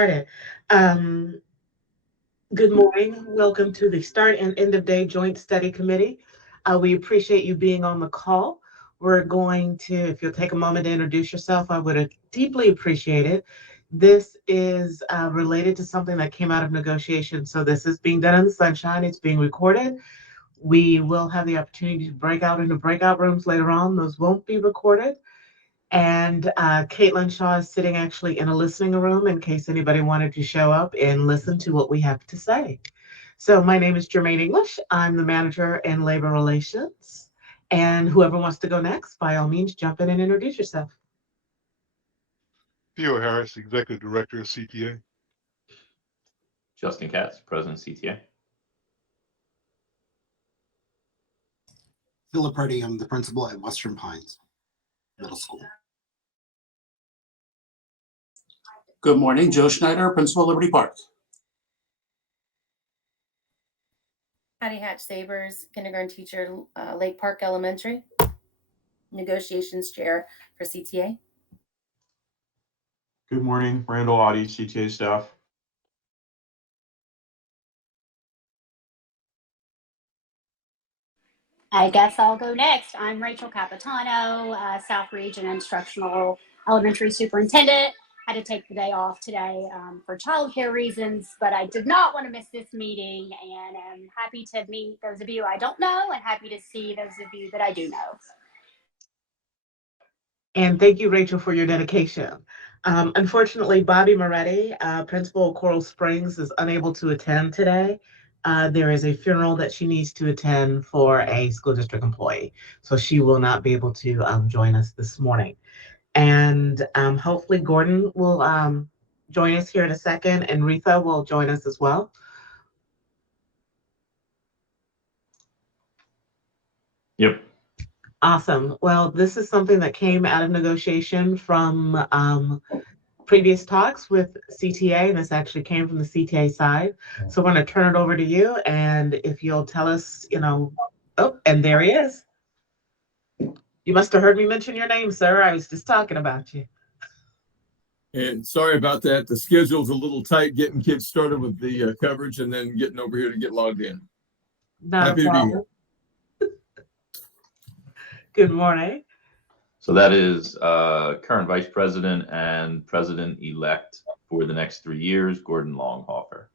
Started. Um, Good morning. Welcome to the Start and End of Day Joint Study Committee. We appreciate you being on the call. We're going to, if you'll take a moment to introduce yourself, I would deeply appreciate it. This is related to something that came out of negotiation. So this is being done in the sunshine. It's being recorded. We will have the opportunity to break out into breakout rooms later on. Those won't be recorded. And Caitlin Shaw is sitting actually in a listening room in case anybody wanted to show up and listen to what we have to say. So my name is Jermaine English. I'm the manager in labor relations. And whoever wants to go next, by all means, jump in and introduce yourself. Theo Harris, Executive Director of CTA. Justin Katz, President CTA. Philip Hardy, I'm the principal at Western Pines Middle School. Good morning, Joe Schneider, Principal, Liberty Park. Patty Hatch Sabers, kindergarten teacher, Lake Park Elementary, negotiations chair for CTA. Good morning, Randall Audie, CTA staff. I guess I'll go next. I'm Rachel Capitano, South Region Instructional Elementary Superintendent. Had to take the day off today for childcare reasons, but I did not want to miss this meeting and am happy to meet those of you I don't know and happy to see those of you that I do know. And thank you, Rachel, for your dedication. Unfortunately, Bobby Moretti, principal of Coral Springs, is unable to attend today. There is a funeral that she needs to attend for a school district employee, so she will not be able to join us this morning. And hopefully Gordon will join us here in a second, and Retha will join us as well. Yep. Awesome. Well, this is something that came out of negotiation from previous talks with CTA, and this actually came from the CTA side. So we're going to turn it over to you, and if you'll tell us, oh, and there he is. You must have heard me mention your name, sir. I was just talking about you. And sorry about that. The schedule's a little tight getting kids started with the coverage and then getting over here to get logged in. Happy to be here. Good morning. So that is current Vice President and President-elect for the next 3 years, Gordon Longhofer.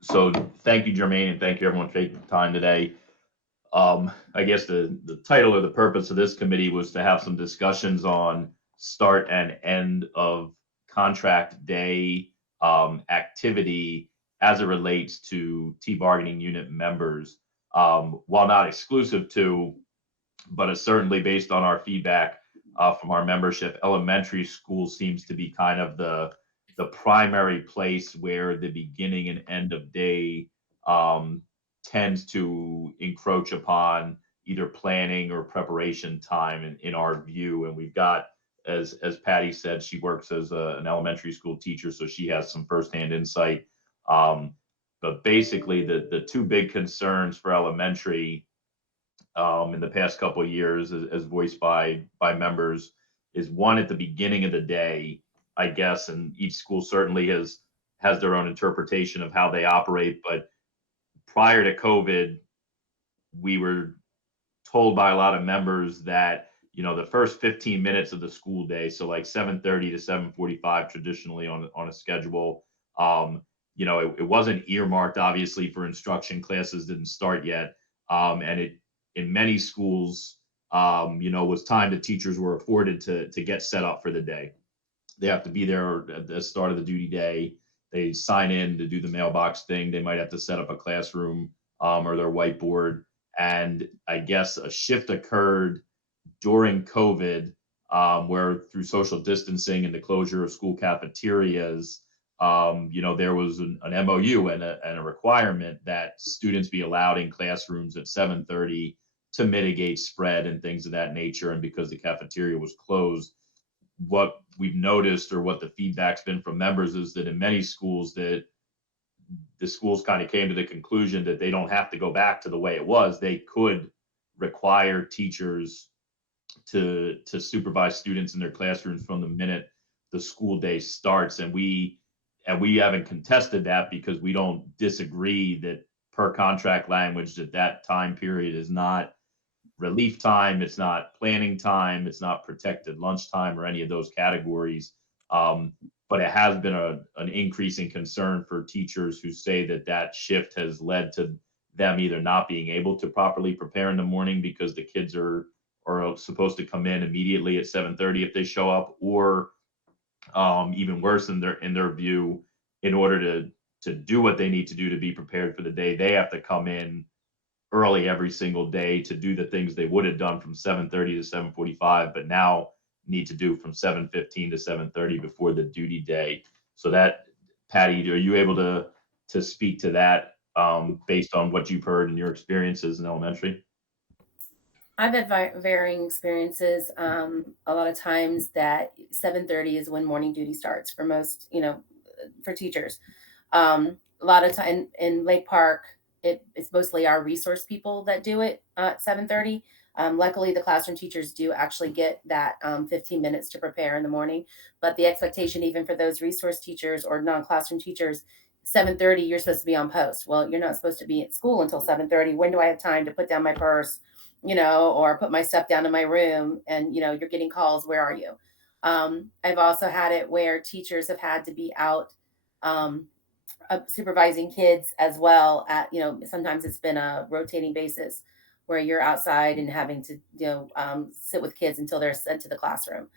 So thank you, Jermaine, and thank you everyone for taking the time today. I guess the title or the purpose of this committee was to have some discussions on start and end of contract day activity as it relates to T-bargaining unit members, while not exclusive to, but is certainly based on our feedback from our membership. Elementary school seems to be kind of the primary place where the beginning and end of day tends to encroach upon either planning or preparation time in our view. And we've got, as Patty said, she works as an elementary school teacher, so she has some firsthand insight. But basically, the two big concerns for elementary in the past couple of years, as voiced by members, is one, at the beginning of the day, I guess, and each school certainly has their own interpretation of how they operate. But prior to COVID, we were told by a lot of members that, the first 15 minutes of the school day, so like 7:30 to 7:45 traditionally on a schedule, it wasn't earmarked, obviously, for instruction. Classes didn't start yet. And it, in many schools, was time that teachers were afforded to get set up for the day. They have to be there at the start of the duty day. They sign in to do the mailbox thing. They might have to set up a classroom or their whiteboard. And I guess a shift occurred during COVID, where through social distancing and the closure of school cafeterias, there was an MOU and a requirement that students be allowed in classrooms at 7:30 to mitigate spread and things of that nature. And because the cafeteria was closed, what we've noticed, or what the feedback's been from members, is that in many schools that the schools kind of came to the conclusion that they don't have to go back to the way it was. They could require teachers to supervise students in their classrooms from the minute the school day starts. And we haven't contested that because we don't disagree that per contract language that time period is not relief time, it's not planning time, it's not protected lunchtime or any of those categories. But it has been an increasing concern for teachers who say that shift has led to them either not being able to properly prepare in the morning because the kids are supposed to come in immediately at 7:30 if they show up, or even worse in their view, in order to do what they need to do to be prepared for the day, they have to come in early every single day to do the things they would have done from 7:30 to 7:45, but now need to do from 7:15 to 7:30 before the duty day. So that, Patty, are you able to speak to that based on what you've heard in your experiences in elementary? I've had varying experiences. A lot of times that 7:30 is when morning duty starts for most, for teachers. A lot of time in Lake Park, it's mostly our resource people that do it at 7:30. Luckily, the classroom teachers do actually get that 15 minutes to prepare in the morning. But the expectation, even for those resource teachers or non-classroom teachers, 7:30, you're supposed to be on post. Well, you're not supposed to be at school until 7:30. When do I have time to put down my purse, or put my stuff down in my room? And, you're getting calls. Where are you? I've also had it where teachers have had to be out supervising kids as well at, sometimes it's been a rotating basis where you're outside and having to, sit with kids until they're sent to the classroom.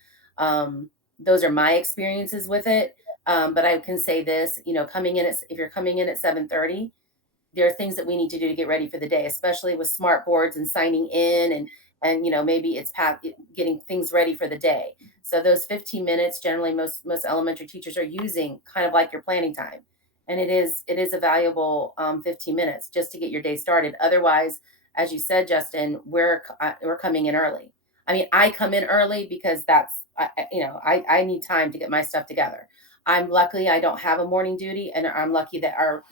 Those are my experiences with it. But I can say this, if you're coming in at 7:30, there are things that we need to do to get ready for the day, especially with smart boards and signing in and maybe it's getting things ready for the day. So those 15 minutes, generally most elementary teachers are using kind of like your planning time. And it is a valuable 15 minutes just to get your day started. Otherwise, as you said, Justin, we're coming in early. I mean, I come in early because I need time to get my stuff together. I'm lucky I don't have a morning duty, and I'm lucky that our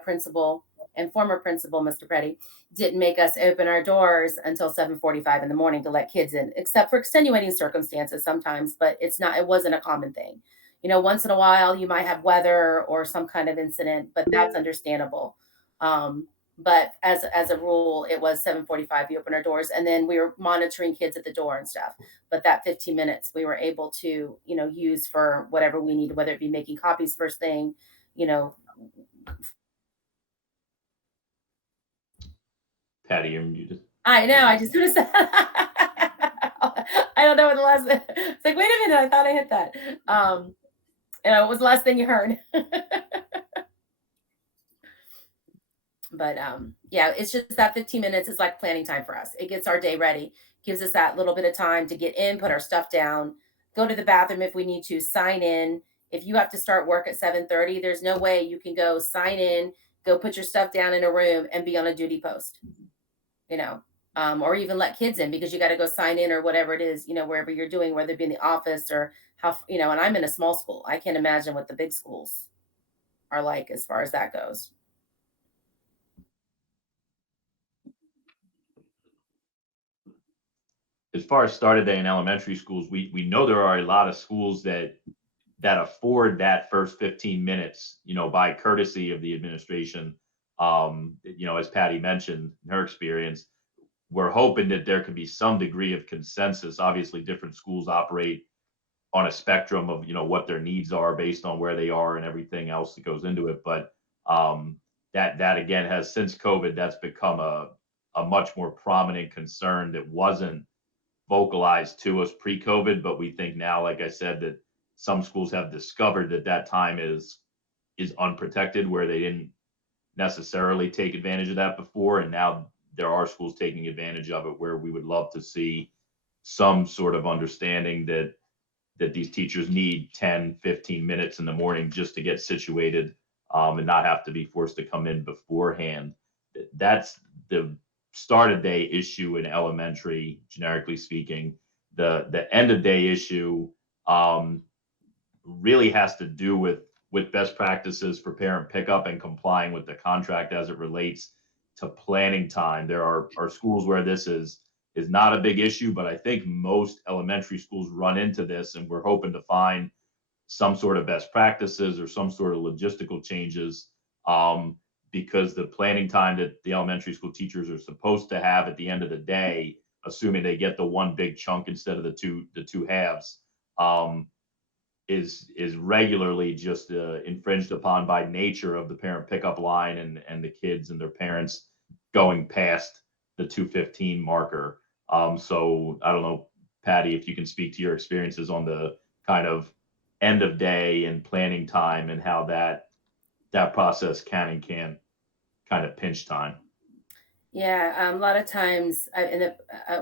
principal and former principal, Mr. Petty, didn't make us open our doors until 7:45 in the morning to let kids in, except for extenuating circumstances sometimes, but it wasn't a common thing. Once in a while you might have weather or some kind of incident, but that's understandable. But as a rule, it was 7:45, we opened our doors, and then we were monitoring kids at the door and stuff. But that 15 minutes we were able to, use for whatever we needed, whether it be making copies first thing, Patty, you're muted. I know. I just sort of said, I don't know what the last. It's like, wait a minute. I thought I hit that. What was the last thing you heard? But yeah, it's just that 15 minutes is like planning time for us. It gets our day ready, gives us that little bit of time to get in, put our stuff down, go to the bathroom if we need to, sign in. If you have to start work at 7:30, there's no way you can go sign in, go put your stuff down in a room and be on a duty post. Or even let kids in because you got to go sign in or whatever it is, wherever you're doing, whether it be in the office or how, and I'm in a small school. I can't imagine what the big schools are like as far as that goes. As far as start of day in elementary schools, we know there are a lot of schools that afford that first 15 minutes, by courtesy of the administration. As Patty mentioned in her experience, we're hoping that there can be some degree of consensus. Obviously, different schools operate on a spectrum of, what their needs are based on where they are and everything else that goes into it. But that again has, since COVID, that's become a much more prominent concern that wasn't vocalized to us pre-COVID, but we think now, like I said, that some schools have discovered that time is unprotected, where they didn't necessarily take advantage of that before, and now there are schools taking advantage of it, where we would love to see some sort of understanding that these teachers need 10, 15 minutes in the morning just to get situated, and not have to be forced to come in beforehand. That's the start of day issue in elementary, generically speaking. The end of day issue really has to do with best practices for parent pickup and complying with the contract as it relates to planning time. There are schools where this is not a big issue, but I think most elementary schools run into this, and we're hoping to find some sort of best practices or some sort of logistical changes, because the planning time that the elementary school teachers are supposed to have at the end of the day, assuming they get the one big chunk instead of the two halves, is regularly just infringed upon by nature of the parent pickup line and the kids and their parents going past the 2:15 marker. So I don't know, Patty, if you can speak to your experiences on the kind of end of day and planning time and how that process can and can't kind of pinch time. Yeah, a lot of times,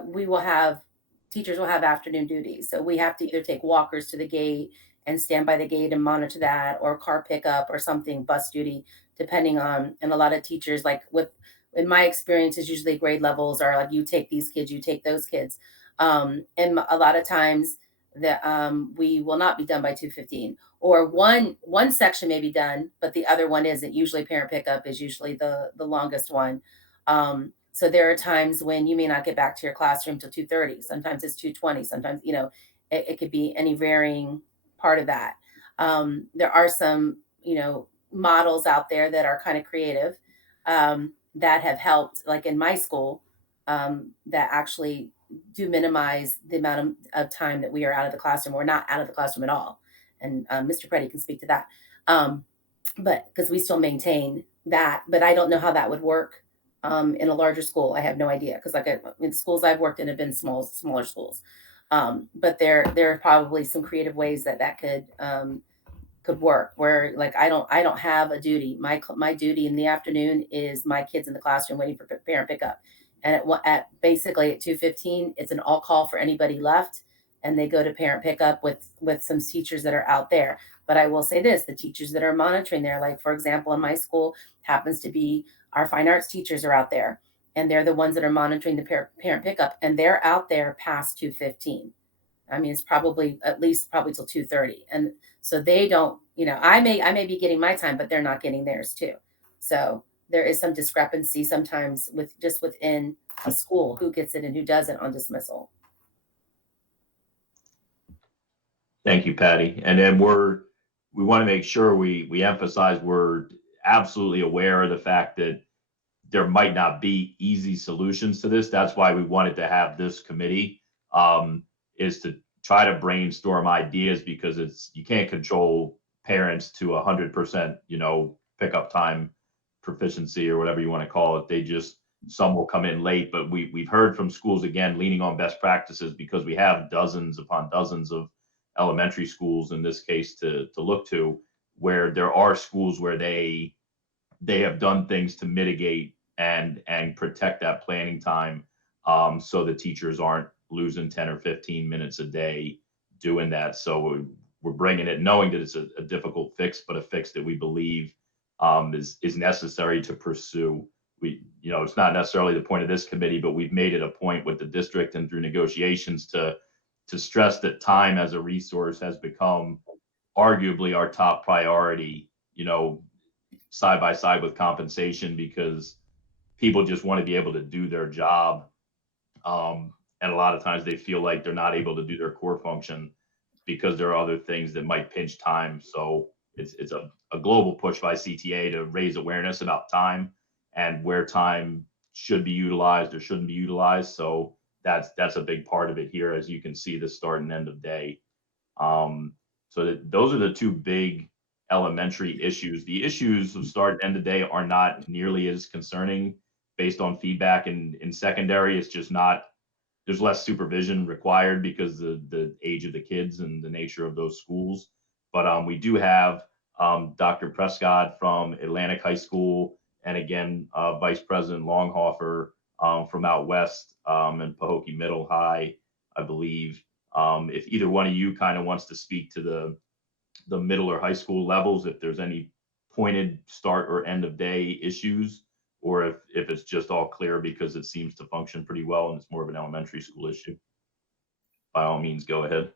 we will have teachers will have afternoon duties, so we have to either take walkers to the gate and stand by the gate and monitor that, or car pickup or something, bus duty, depending on. And a lot of teachers, like in my experience, is usually grade levels are like, you take these kids, you take those kids, and a lot of times that we will not be done by 2:15, or one section may be done, but the other one isn't. Usually, parent pickup is usually the longest one. So there are times when you may not get back to your classroom till 2:30. Sometimes it's 2:20. Sometimes, it could be any varying part of that. There are some, models out there that are kind of creative, that have helped, like in my school, that actually do minimize the amount of time that we are out of the classroom, or not out of the classroom at all. And Mr. Preddy can speak to that. But because we still maintain that, but I don't know how that would work in a larger school. I have no idea, because in schools I've worked in have been smaller schools. But there are probably some creative ways that could work, where like I don't have a duty. My duty in the afternoon is my kids in the classroom waiting for parent pickup, and at basically at 2:15 it's an all call for anybody left, and they go to parent pickup with some teachers that are out there. But I will say this: the teachers that are monitoring there, like for example in my school, happens to be our fine arts teachers are out there, and they're the ones that are monitoring the parent pickup, and they're out there past 2:15. I mean, it's probably till 2:30. And so they don't, I may be getting my time, but they're not getting theirs too. So there is some discrepancy sometimes within a school, who gets it and who doesn't on dismissal. Thank you, Patty. And then we want to make sure we emphasize we're absolutely aware of the fact that there might not be easy solutions to this. That's why we wanted to have this committee, is to try to brainstorm ideas, because you can't control parents to 100%, pickup time proficiency or whatever you want to call it. Some will come in late, but we've heard from schools, again, leaning on best practices, because we have dozens upon dozens of elementary schools in this case to look to, where there are schools where they have done things to mitigate and protect that planning time, so the teachers aren't losing 10 or 15 minutes a day doing that. So we're bringing it knowing that it's a difficult fix, but a fix that we believe is necessary to pursue. It's not necessarily the point of this committee, but we've made it a point with the district and through negotiations to stress that time as a resource has become arguably our top priority, side by side with compensation, because people just want to be able to do their job. And a lot of times they feel like they're not able to do their core function because there are other things that might pinch time. So it's a global push by CTA to raise awareness about time and where time should be utilized or shouldn't be utilized. So that's a big part of it here, as you can see, the start and end of day. So those are the two big elementary issues. The issues of start and end of day are not nearly as concerning based on feedback in secondary. It's just not, there's less supervision required because the age of the kids and the nature of those schools. But we do have Dr. Prescott from Atlantic High School, and again, Vice President Longhofer from out west and Pahokee Middle High, I believe. If either one of you kind of wants to speak to the middle or high school levels, if there's any pointed start or end of day issues, or if it's just all clear because it seems to function pretty well and it's more of an elementary school issue, by all means, go ahead.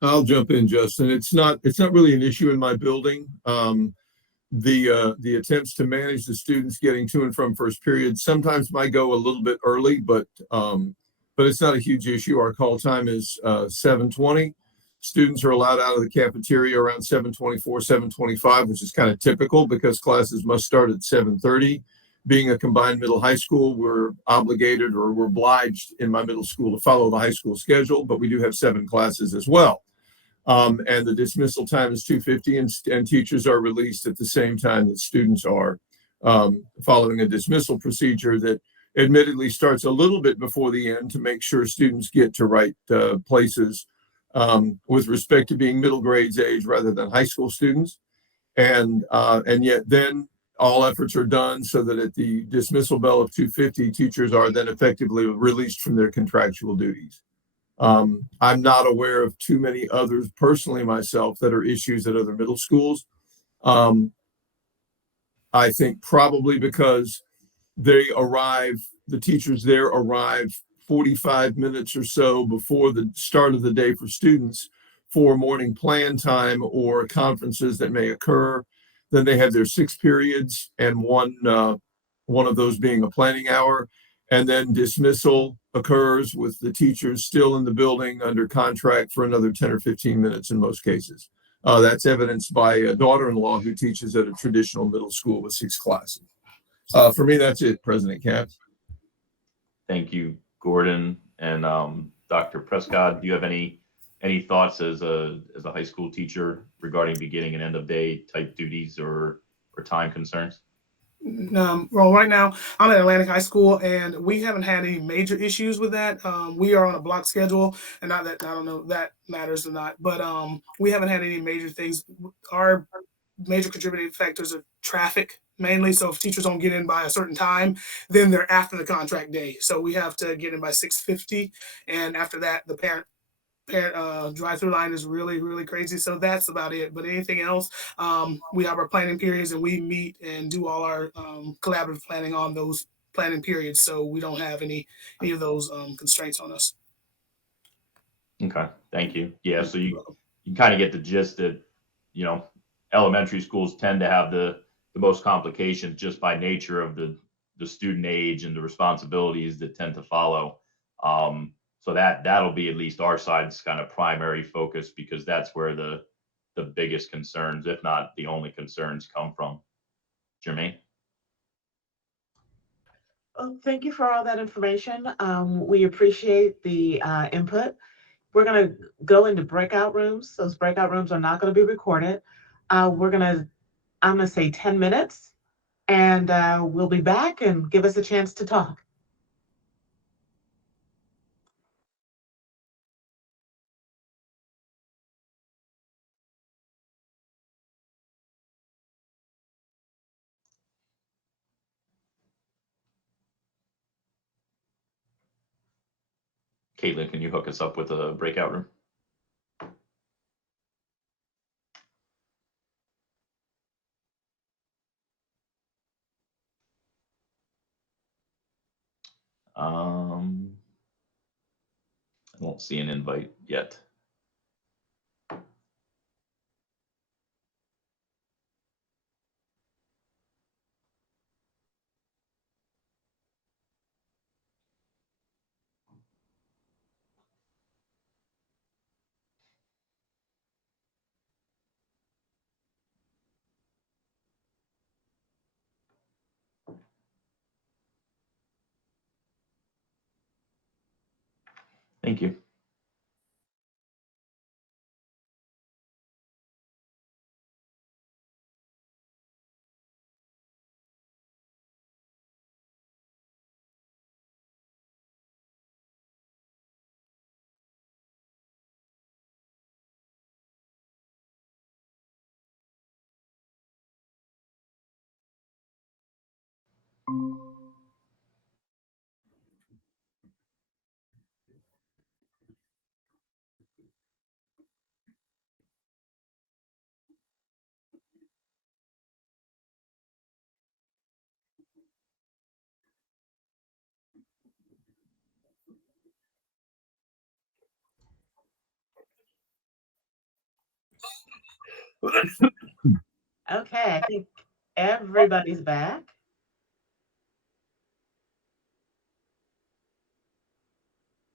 I'll jump in, Justin. It's not really an issue in my building. The attempts to manage the students getting to and from first period sometimes might go a little bit early, but it's not a huge issue. Our call time is 7:20. Students are allowed out of the cafeteria around 7:24, 7:25, which is kind of typical because classes must start at 7:30. Being a combined middle high school, we're obligated or we're obliged in my middle school to follow the high school schedule, but we do have 7 classes as well. And the dismissal time is 2:50, and teachers are released at the same time that students are, following a dismissal procedure that admittedly starts a little bit before the end to make sure students get to right places with respect to being middle grades age rather than high school students. And yet then all efforts are done so that at the dismissal bell of 2:50, teachers are then effectively released from their contractual duties. I'm not aware of too many others personally myself that are issues at other middle schools. I think probably because the teachers there arrive 45 minutes or so before the start of the day for students for morning plan time or conferences that may occur. Then they have their 6 periods and one of those being a planning hour. And then dismissal occurs with the teachers still in the building under contract for another 10 or 15 minutes in most cases. That's evidenced by a daughter-in-law who teaches at a traditional middle school with 6 classes. For me, that's it, President Katz. Thank you, Gordon. And Dr. Prescott, do you have any thoughts as a high school teacher regarding beginning and end of day type duties or time concerns? Well, right now I'm at Atlantic High School, and we haven't had any major issues with that. We are on a block schedule, and not that I don't know if that matters or not, but we haven't had any major things. Our major contributing factors are traffic mainly. So if teachers don't get in by a certain time, then they're after the contract day. So we have to get in by 6:50, and after that, the parent drive-through line is really crazy. So that's about it. But anything else, we have our planning periods, and we meet and do all our collaborative planning on those planning periods. So we don't have any of those constraints on us. Okay, thank you. Yeah, so you kind of get the gist that, elementary schools tend to have the most complications just by nature of the student age and the responsibilities that tend to follow. So that'll be at least our side's kind of primary focus, because that's where the biggest concerns, if not the only concerns, come from. Jermaine? Well, thank you for all that information. We appreciate the input. We're going to go into breakout rooms. Those breakout rooms are not going to be recorded. I'm going to say 10 minutes, and we'll be back and give us a chance to talk. Caitlin, can you hook us up with a breakout room? I won't see an invite yet. Thank you. Okay, I think everybody's back.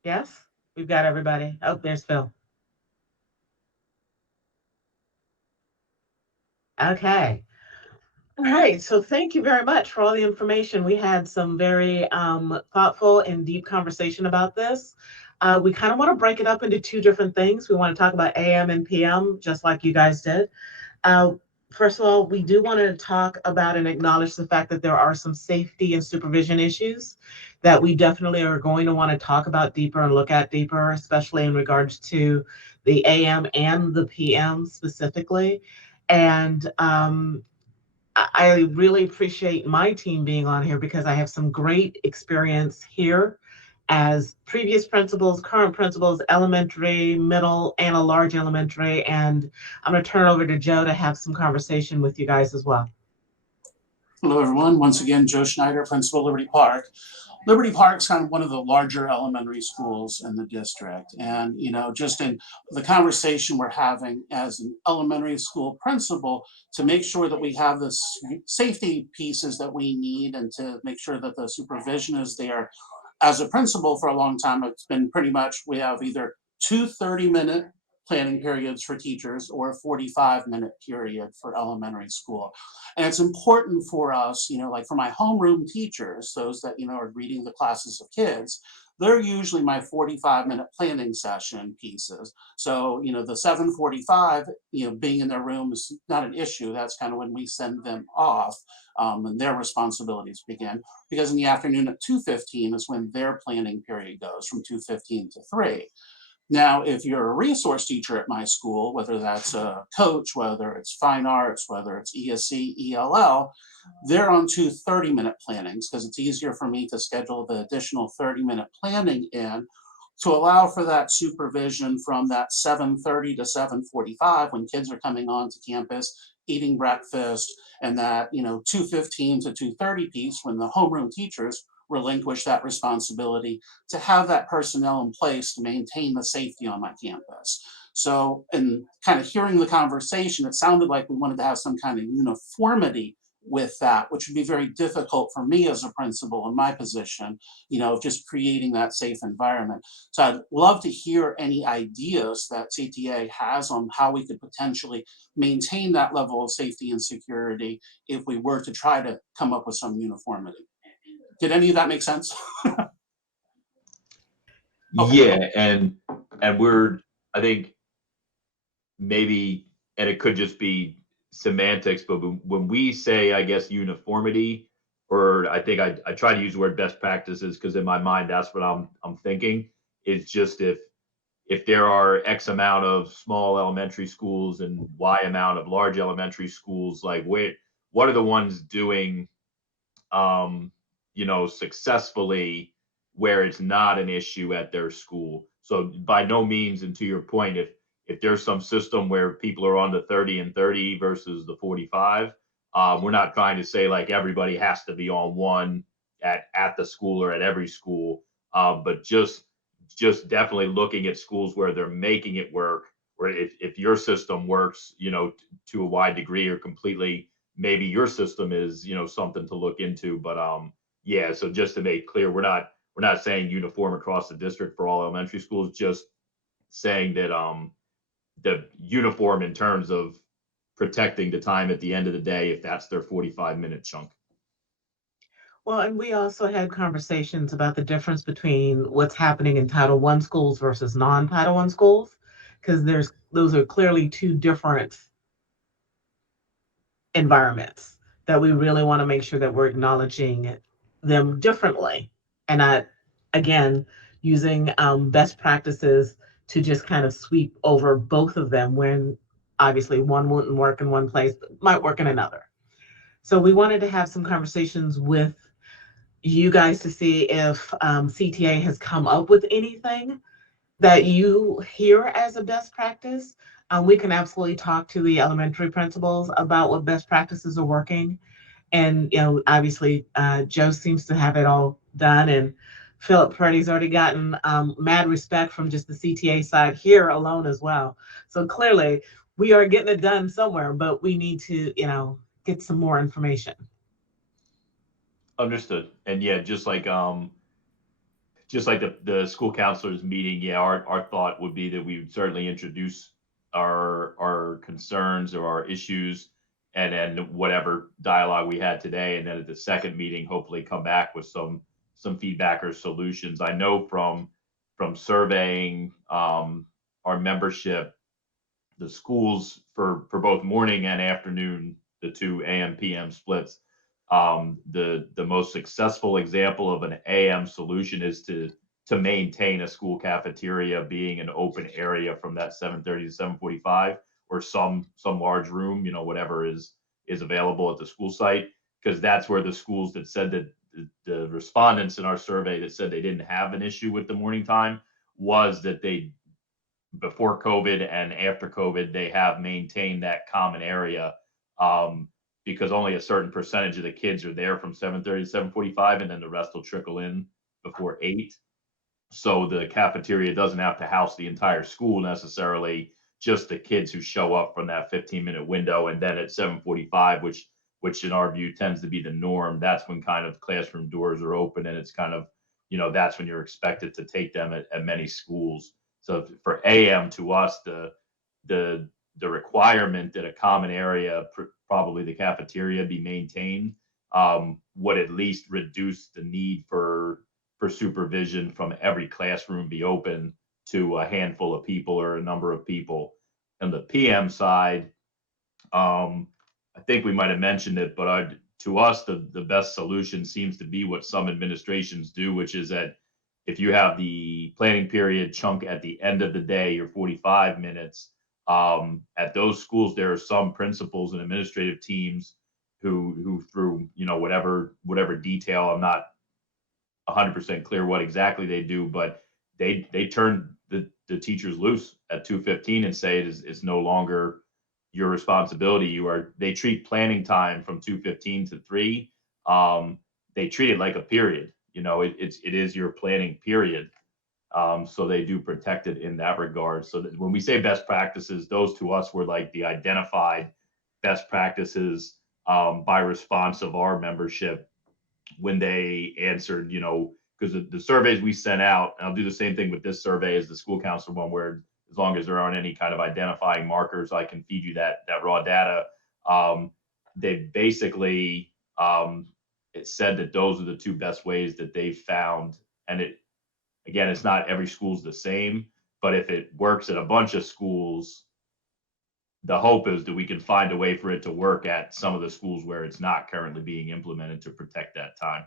Yes, we've got everybody. Oh, there's Phil. Okay. All right. So thank you very much for all the information. We had some very thoughtful and deep conversation about this. We kind of want to break it up into two different things. We want to talk about AM and PM, just like you guys did. Uh, First of all, we do want to talk about and acknowledge the fact that there are some safety and supervision issues that we definitely are going to want to talk about deeper and look at deeper, especially in regards to the AM and the PM specifically. And I really appreciate my team being on here because I have some great experience here as previous principals, current principals, elementary, middle, and a large elementary. And I'm going to turn it over to Joe to have some conversation with you guys as well. Hello, everyone. Once again, Joe Schneider, Principal, Liberty Park. Liberty Park's kind of one of the larger elementary schools in the district. And, you know, just in the conversation we're having as an elementary school principal to make sure that we have the safety pieces that we need and to make sure that the supervision is there. As a principal for a long time, it's been pretty much, we have either two 30-minute planning periods for teachers or a 45-minute period for elementary school. And it's important for us, you know, like for my homeroom teachers, those that, you know, are reading the classes of kids, they're usually my 45-minute planning session pieces. So, you know, the 7:45, you know, being in their room is not an issue. That's kind of when we send them off and their responsibilities begin. Because in the afternoon at 2:15 is when their planning period goes from 2:15 to 3. Now, if you're a resource teacher at my school, whether that's a coach, whether it's fine arts, whether it's ESC, ELL, they're on two 30-minute plannings because it's easier for me to schedule the additional 30-minute planning in to allow for that supervision from that 7:30 to 7:45 when kids are coming onto campus, eating breakfast, and that, you know, 2:15 to 2:30 piece when the homeroom teachers relinquish that responsibility to have that personnel in place to maintain the safety on my campus. So, in kind of hearing the conversation, it sounded like we wanted to have some kind of uniformity with that, which would be very difficult for me as a principal in my position, you know, just creating that safe environment. So I'd love to hear any ideas that CTA has on how we could potentially maintain that level of safety and security if we were to try to come up with some uniformity. Did any of that make sense? Okay. Yeah, and we're, I think maybe, and it could just be semantics, but when we say, I guess, uniformity, or I think I try to use the word best practices because in my mind that's what I'm thinking. Is just if there are X amount of small elementary schools and Y amount of large elementary schools, like what are the ones doing you know, successfully where it's not an issue at their school. So by no means, and to your point, if there's some system where people are on the 30 and 30 versus the 45, we're not trying to say like everybody has to be on one at the school or at every school, but just definitely looking at schools where they're making it work, or if your system works, you know, to a wide degree or completely, maybe your system is, you know, something to look into. But yeah, so just to make clear, we're not saying uniform across the district for all elementary schools, just saying that the uniform in terms of protecting the time at the end of the day if that's their 45-minute chunk. Well, and we also had conversations about the difference between what's happening in Title I schools versus non-Title I schools, because those are clearly two different environments that we really want to make sure that we're acknowledging them differently and not, again, using best practices to just kind of sweep over both of them when obviously one wouldn't work in one place, but might work in another. So we wanted to have some conversations with you guys to see if CTA has come up with anything that you hear as a best practice. We can absolutely talk to the elementary principals about what best practices are working. And, you know, obviously, Joe seems to have it all done. And Philip Purdy's already gotten mad respect from just the CTA side here alone as well. So clearly, we are getting it done somewhere, but we need to, you know, get some more information. Understood. And yeah, just like the school counselors meeting, yeah, our thought would be that we would certainly introduce our concerns or our issues and then whatever dialogue we had today, and then at the second meeting, hopefully come back with some feedback or solutions. I know from surveying our membership, the schools for both morning and afternoon, the 2 AM PM splits, the most successful example of an AM solution is to maintain a school cafeteria being an open area from that 7:30 to 7:45, or some large room, whatever is available at the school site, because that's where the schools that said that the respondents in our survey that said they didn't have an issue with the morning time was that they, before COVID and after COVID, they have maintained that common area, because only a certain percentage of the kids are there from 7:30 to 7:45, and then the rest will trickle in before 8. So the cafeteria doesn't have to house the entire school necessarily, just the kids who show up from that 15-minute window. And then at 7:45, which in our view tends to be the norm, that's when kind of classroom doors are open, and it's kind of, that's when you're expected to take them at many schools. So for AM, to us, the requirement that a common area, probably the cafeteria, be maintained, would at least reduce the need for supervision from every classroom be open to a handful of people or a number of people. On the PM side, I think we might have mentioned it, but to us, the best solution seems to be what some administrations do, which is that if you have the planning period chunk at the end of the day, your 45 minutes, at those schools, there are some principals and administrative teams who through, whatever detail, I'm not 100% clear what exactly they do, but they turn the teachers loose at 2:15 and say it's no longer your responsibility. They treat planning time from 2:15 to 3. They treat it like a period. It is your planning period. So they do protect it in that regard. So that when we say best practices, those to us were like the identified best practices by response of our membership when they answered, because the surveys we sent out, and I'll do the same thing with this survey as the school counselor one, where as long as there aren't any kind of identifying markers, I can feed you that raw data. They basically, it said that those are the two best ways that they've found. And again, it's not every school's the same, but if it works at a bunch of schools, the hope is that we can find a way for it to work at some of the schools where it's not currently being implemented to protect that time.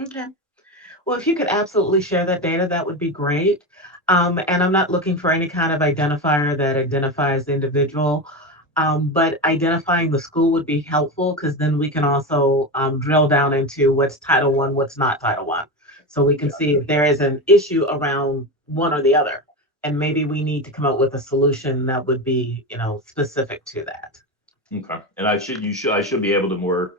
Okay. Well, if you could absolutely share that data, that would be great. And I'm not looking for any kind of identifier that identifies the individual, but identifying the school would be helpful, because then we can also drill down into what's Title I, what's not Title I. So we can see if there is an issue around one or the other, and maybe we need to come up with a solution that would be, specific to that. Okay. And I should be able to more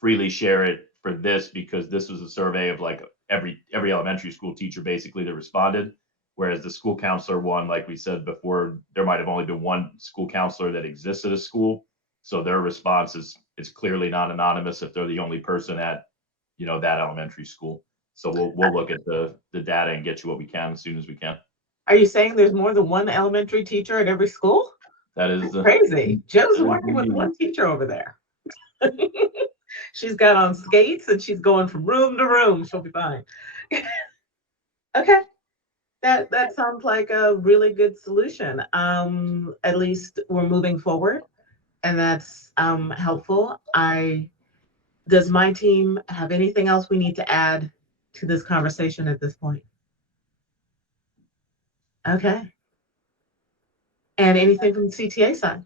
freely share it for this, because this was a survey of like every elementary school teacher basically that responded. Whereas the school counselor one, like we said before, there might have only been one school counselor that exists at a school. So their response is clearly not anonymous if they're the only person at, that elementary school. So we'll look at the data and get you what we can as soon as we can. Are you saying there's more than one elementary teacher at every school? That is Crazy. Joe's working with one teacher over there. She's got on skates and she's going from room to room. She'll be fine. Okay. That sounds like a really good solution. At least we're moving forward, and that's helpful. Does my team have anything else we need to add to this conversation at this point? Okay. And anything from the CTA side?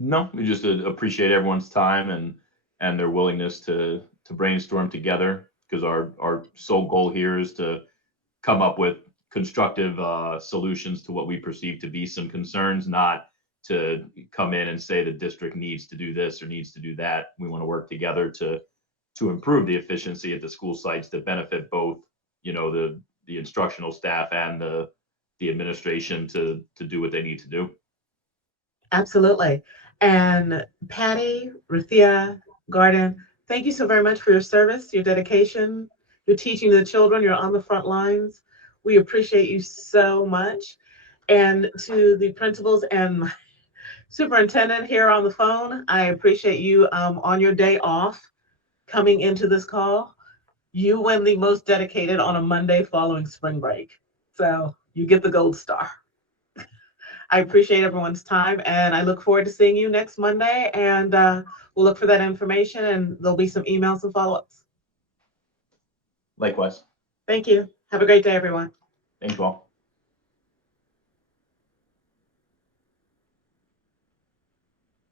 No, we just appreciate everyone's time and their willingness to brainstorm together, because our sole goal here is to come up with constructive solutions to what we perceive to be some concerns, not to come in and say the district needs to do this or needs to do that. We want to work together to improve the efficiency at the school sites that benefit both, the instructional staff and the administration to do what they need to do. Absolutely. And Patty, Ruthia, Garden, thank you so very much for your service, your dedication. You're teaching the children. You're on the front lines. We appreciate you so much. And to the principals and Superintendent here on the phone, I appreciate you on your day off coming into this call. You win the most dedicated on a Monday following spring break. So you get the gold star. I appreciate everyone's time, and I look forward to seeing you next Monday. And we'll look for that information, and there'll be some emails and follow-ups. Likewise. Thank you. Have a great day, everyone. Thank you all.